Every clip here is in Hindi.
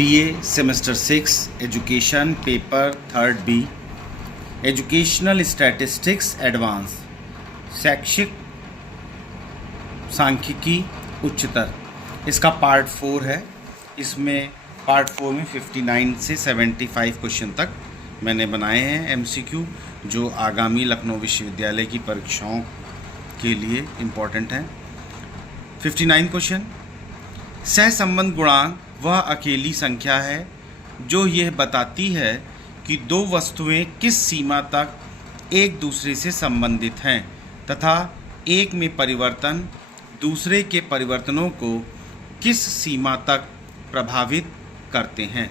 BA semester 6 education paper 3rd B educational statistics advance शैक्षिक सांख्यिकी उच्चतर, इसका पार्ट 4 है। इसमें पार्ट 4 में 59 से 75 क्वेश्चन तक मैंने बनाए हैं MCQ, जो आगामी लखनऊ विश्वविद्यालय की परीक्षाओं के लिए इम्पोर्टेंट हैं। 59 क्वेश्चन। सहसंबंध गुणांक वह अकेली संख्या है जो यह बताती है कि दो वस्तुएं किस सीमा तक एक दूसरे से संबंधित हैं तथा एक में परिवर्तन दूसरे के परिवर्तनों को किस सीमा तक प्रभावित करते हैं।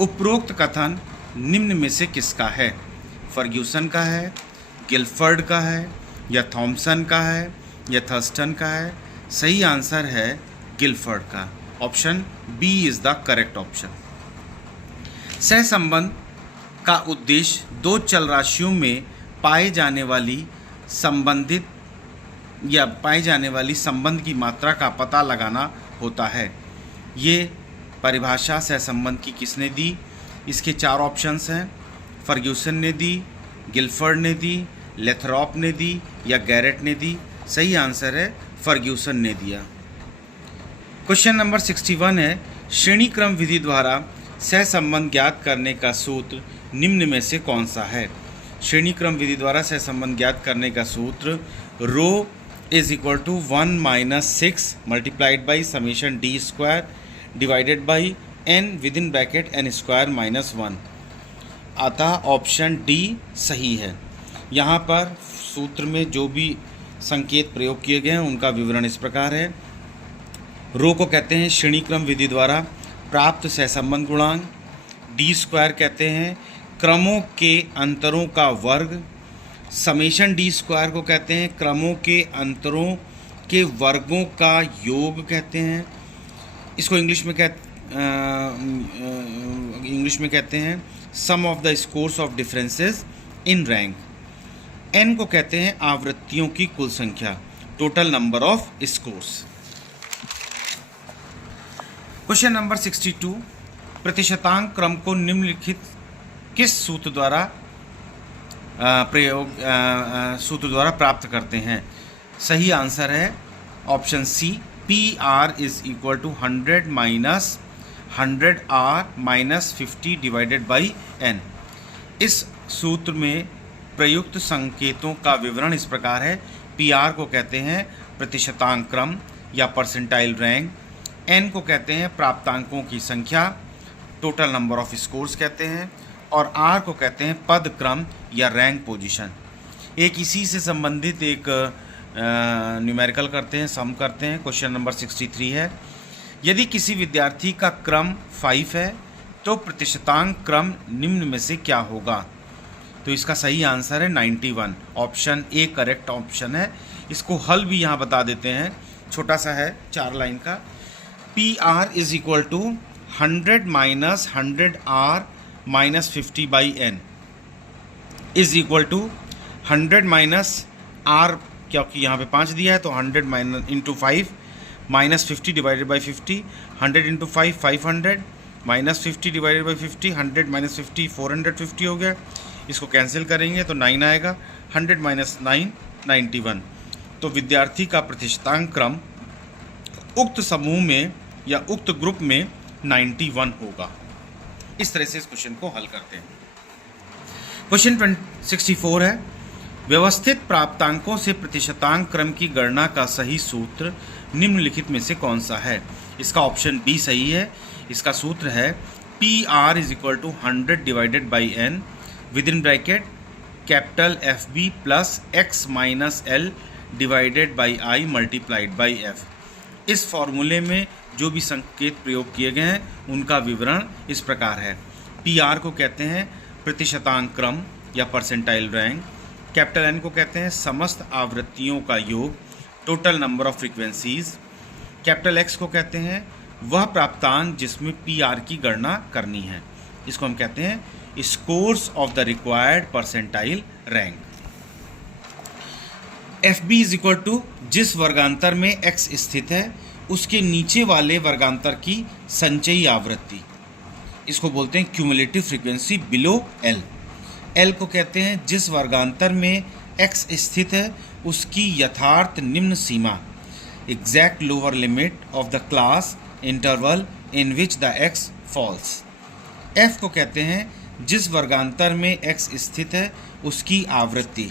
उपरोक्त कथन निम्न में से किसका है? फर्ग्यूसन का है, गिलफर्ड का है, या थॉमसन का है, या थर्स्टन का है? सही आंसर है गिलफर्ड का। Option B is the correct option. सहसंबंध का उद्देश्य दो चल राशियों में पाए जाने वाली संबंध की मात्रा का पता लगाना होता है। ये परिभाषा सहसंबंध की किसने दी? इसके 4 ऑप्शंस हैं। फर्ग्यूसन ने दी, गिलफर्ड ने दी, लेथरॉप ने दी, या गैरेट ने दी? सही आंसर है फर्ग्यूसन ने दिया। क्वेश्चन नंबर 61 है, श्रेणी क्रम विधि द्वारा सहसंबंध ज्ञात करने का सूत्र निम्न में से कौन सा है? श्रेणी क्रम विधि द्वारा सहसंबंध ज्ञात करने का सूत्र rho is equal to 1 minus 6 multiplied by summation d square divided by n with in bracket n square minus 1। अतः ऑप्शन डी सही है। यहाँ पर सूत्र में जो भी संकेत प्रयोग किए गए हैं उनका विवरण इस प्रकार है। रो को कहते हैं श्रेणी क्रम विधि द्वारा प्राप्त सहसंबंध गुणांक, डी स्क्वायर कहते हैं क्रमों के अंतरों का वर्ग, समेशन डी स्क्वायर को कहते हैं क्रमों के अंतरों के वर्गों का योग कहते हैं। इसको इंग्लिश में कहते हैं sum of the scores of differences in rank. N को कहते हैं आवृत्तियों की कुल संख्या, total number of scores. Question number 62, प्रतिशतांक क्रम को निम्नलिखित किस सूत्र द्वारा प्राप्त करते हैं? सही आंसर है option C, PR is equal to 100 minus 100R minus 50 divided by n। इस सूत्र में प्रयुक्त संकेतों का विवरण इस प्रकार है। PR को कहते हैं प्रतिशतांक क्रम या परसेंटाइल रैंक, n को कहते हैं प्राप्तांकों की संख्या, टोटल नंबर ऑफ स्कोर्स कहते हैं, और R को कहते हैं पद क्रम या रैंक पोजीशन। एक इसी से संबंधित एक न्यूमेरिकल करते हैं, सम करते हैं। क्वेश्चन नंबर 63 है, यदि किसी विद्यार्थी का क्रम 5 है तो प्रतिशतांक क्रम निम्न में से क्या होगा? तो इसका सही आंसर है 91। ऑप्शन ए करेक्ट ऑप्शन है। इसको हल भी यहाँ बता देते हैं, छोटा सा है 4 लाइन का। PR is equal to 100 minus 100R minus 50 by n is equal to 100 minus R, क्योंकि यहाँ पे 5 दिया है तो 100 माइनस into 5 minus 50 divided by 50, 100 into 5 500 minus 50 divided by 50, 100 minus 50 450 हो गया। इसको कैंसिल करेंगे तो 9 आएगा, 100 माइनस 9 91। तो विद्यार्थी का प्रतिशतांक क्रम उक्त समूह में या उक्त ग्रुप में 91 होगा। इस तरह से इस क्वेश्चन को हल करते हैं। क्वेश्चन 64 है, व्यवस्थित प्राप्तांकों से प्रतिशतांक क्रम की गणना का सही सूत्र निम्नलिखित में से कौन सा है? इसका ऑप्शन बी सही है। इसका सूत्र है PR is equal to 100 divided by n with in bracket capital FB plus x minus L divided by I multiplied by f। इस फॉर्मूले में जो भी संकेत प्रयोग किए गए हैं उनका विवरण इस प्रकार है। PR को कहते हैं प्रतिशतांक क्रम या परसेंटाइल रैंक, कैपिटल N को कहते हैं समस्त आवृत्तियों का योग, total number of frequencies, capital X को कहते हैं वह प्राप्तांक जिसमें PR की गणना करनी है। इसको हम कहते हैं scores of the required percentile rank. FB is equal to जिस वर्गांतर में X स्थित है उसके नीचे वाले वर्गांतर की संचयी आवृत्ति, इसको बोलते हैं cumulative frequency below L. L को कहते हैं जिस वर्गांतर में एक्स स्थित है उसकी यथार्थ निम्न सीमा, exact lower limit of the class interval in which the X falls. F को कहते हैं जिस वर्गांतर में एक्स स्थित है उसकी आवृत्ति,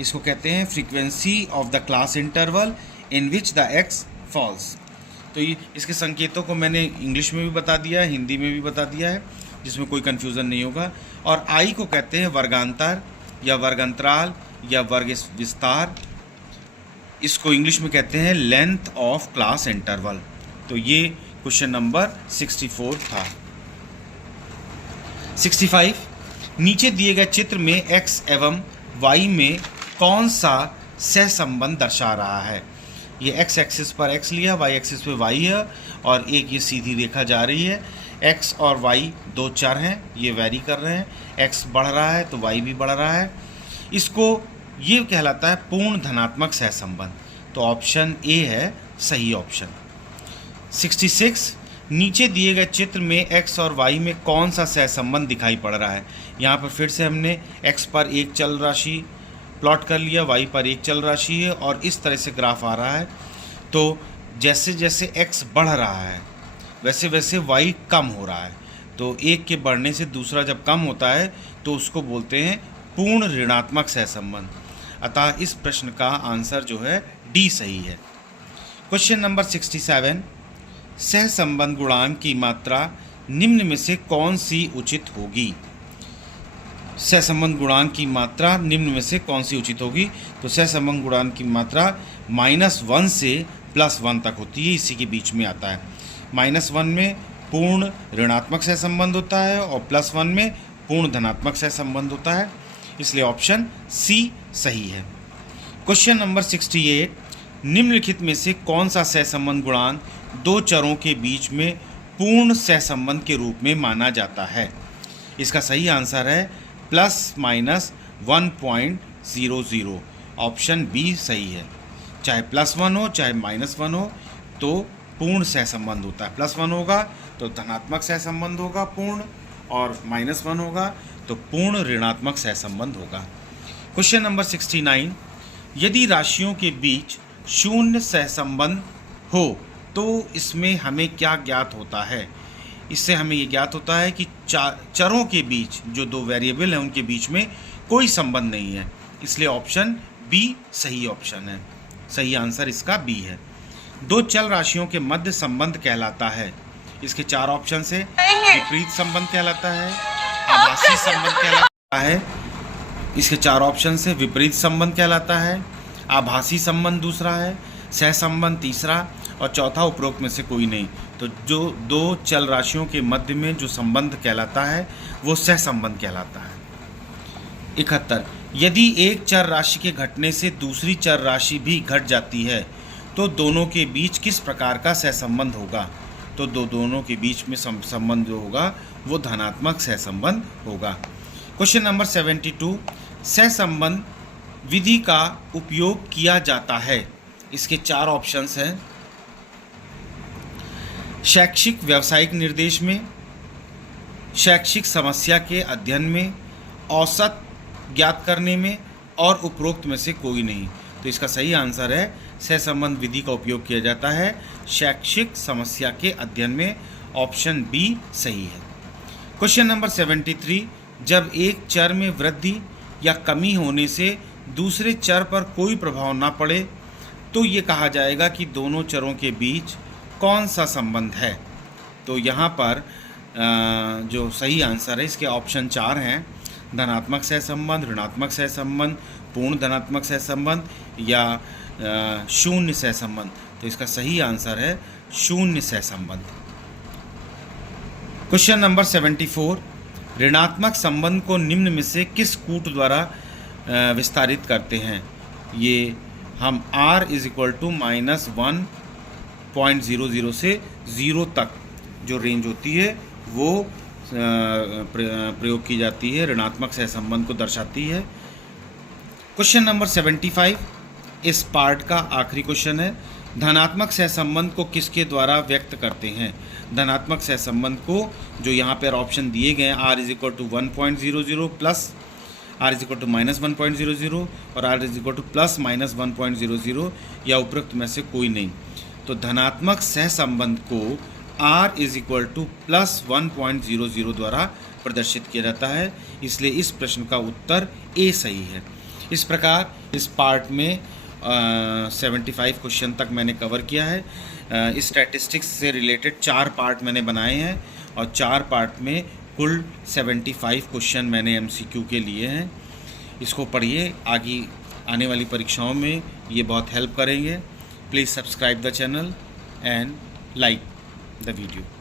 इसको कहते हैं frequency of the class interval in which the X falls. तो ये इसके संकेतों को मैंने इंग्लिश में भी बता दिया है, हिंदी में भी बता दिया है, जिसमें कोई कन्फ्यूज़न नहीं होगा। और आई को कहते हैं वर्गांतर या वर्गंतराल या वर्ग विस्तार, इसको इंग्लिश में कहते हैं लेंथ ऑफ क्लास इंटरवल। तो ये क्वेश्चन नंबर 64 था। 65, नीचे दिए गए चित्र में x एवं y में कौन सा सहसंबंध दर्शा रहा है। ये x एक्सिस पर x लिया, y एक्सिस पे y है और एक ये सीधी रेखा जा रही है। x और y दो चर हैं, ये वैरी कर रहे हैं, x बढ़ रहा है तो y भी बढ़ रहा है। इसको ये कहलाता है पूर्ण धनात्मक सहसंबंध। तो ऑप्शन ए है सही ऑप्शन। 66, नीचे दिए गए चित्र में x और y में कौन सा सहसंबंध दिखाई पड़ रहा है। यहाँ पर फिर से हमने x पर एक चल राशि प्लॉट कर लिया, y पर एक चल राशि है और इस तरह से ग्राफ आ रहा है। तो जैसे जैसे x बढ़ रहा है वैसे वैसे y कम हो रहा है। तो एक के बढ़ने से दूसरा जब कम होता है तो उसको बोलते हैं पूर्ण ऋणात्मक सहसंबंध। अतः इस प्रश्न का आंसर जो है डी सही है। क्वेश्चन नंबर 67, सहसंबंध गुणांक की मात्रा निम्न में से कौन सी उचित होगी। सहसंबंध गुणांक की मात्रा निम्न में से कौन सी उचित होगी। तो सहसंबंध गुणांक की मात्रा -1 से +1 तक होती है, इसी के बीच में आता है। -1 में पूर्ण ऋणात्मक सहसंबंध होता है और +1 में पूर्ण धनात्मक सहसंबंध होता है, इसलिए ऑप्शन सी सही है। क्वेश्चन नंबर 68, निम्नलिखित में से कौन सा सहसंबंध गुणांक दो चरों के बीच में पूर्ण सहसंबंध के रूप में माना जाता है। इसका सही आंसर है +/1.00। ऑप्शन बी सही है। चाहे +1 हो चाहे -1 हो तो पूर्ण सहसंबंध होता है। +1 होगा तो धनात्मक सहसंबंध होगा पूर्ण, और -1 होगा तो पूर्ण ऋणात्मक सहसंबंध होगा। क्वेश्चन नंबर 69, यदि राशियों के बीच शून्य सहसंबंध हो तो इसमें हमें क्या ज्ञात होता है। इससे हमें ये ज्ञात होता है कि चरों के बीच, जो दो वेरिएबल हैं उनके बीच में कोई संबंध नहीं है, इसलिए ऑप्शन बी सही ऑप्शन है। सही आंसर इसका बी है। दो चल राशियों के मध्य संबंध कहलाता है। इसके 4 ऑप्शन से विपरीत संबंध कहलाता है, आभासी संबंध कहलाता है। इसके 4 ऑप्शन से विपरीत संबंध कहलाता है, आभासी संबंध दूसरा है, सहसंबंध तीसरा और चौथा उपरोक्त में से कोई नहीं। तो जो दो चल राशियों के मध्य में जो संबंध कहलाता है वो सहसंबंध कहलाता है। 71, यदि एक चर राशि के घटने से दूसरी चर राशि भी घट जाती है तो दोनों के बीच किस प्रकार का सहसंबंध होगा। तो दोनों के बीच में संबंध जो होगा वो धनात्मक सहसंबंध होगा। क्वेश्चन नंबर 72, सहसंबंध विधि का उपयोग किया जाता है। इसके 4 ऑप्शंस हैं, शैक्षिक व्यावसायिक निर्देश में, शैक्षिक समस्या के अध्ययन में, औसत ज्ञात करने में और उपरोक्त में से कोई नहीं। तो इसका सही आंसर है सहसंबंध विधि का उपयोग किया जाता है शैक्षिक समस्या के अध्ययन में। ऑप्शन बी सही है। क्वेश्चन नंबर 73, जब एक चर में वृद्धि या कमी होने से दूसरे चर पर कोई प्रभाव ना पड़े तो ये कहा जाएगा कि दोनों चरों के बीच कौन सा संबंध है। तो यहाँ पर जो सही आंसर है इसके ऑप्शन 4 हैं, धनात्मक सहसंबंध, ऋणात्मक सहसंबंध, पूर्ण धनात्मक सहसंबंध या शून्य सहसंबंध। तो इसका सही आंसर है शून्य सहसंबंध। क्वेश्चन नंबर 74, ऋणात्मक संबंध को निम्न में से किस कूट द्वारा विस्तारित करते हैं। ये हम r = -1.00 से 0 तक जो रेंज होती है वो प्रयोग की जाती है, ऋणात्मक सहसंबंध को दर्शाती है। क्वेश्चन नंबर 75 इस पार्ट का आखिरी क्वेश्चन है। धनात्मक सहसंबंध को किसके द्वारा व्यक्त करते हैं? धनात्मक सहसंबंध को जो यहाँ पर ऑप्शन दिए गए हैं, r is equal to 1.00 plus r is equal to minus 1.00 और r is equal to plus minus 1.00 या उपरोक्त में से कोई नहीं। तो धनात्मक सहसंबंध को r is equal to plus 1.00 द्वारा प्रदर्शित किया जाता है, इसलिए इस प्रश्न का उत्तर ए सही है। इस प्रकार इस पार्ट में 75 क्वेश्चन तक मैंने कवर किया है। इस स्टैटिस्टिक्स से रिलेटेड 4 पार्ट मैंने बनाए हैं और 4 पार्ट में कुल 75 क्वेश्चन मैंने MCQ के लिए हैं। इसको पढ़िए, आगे आने वाली परीक्षाओं में ये बहुत हेल्प करेंगे। Please subscribe the channel and like the video।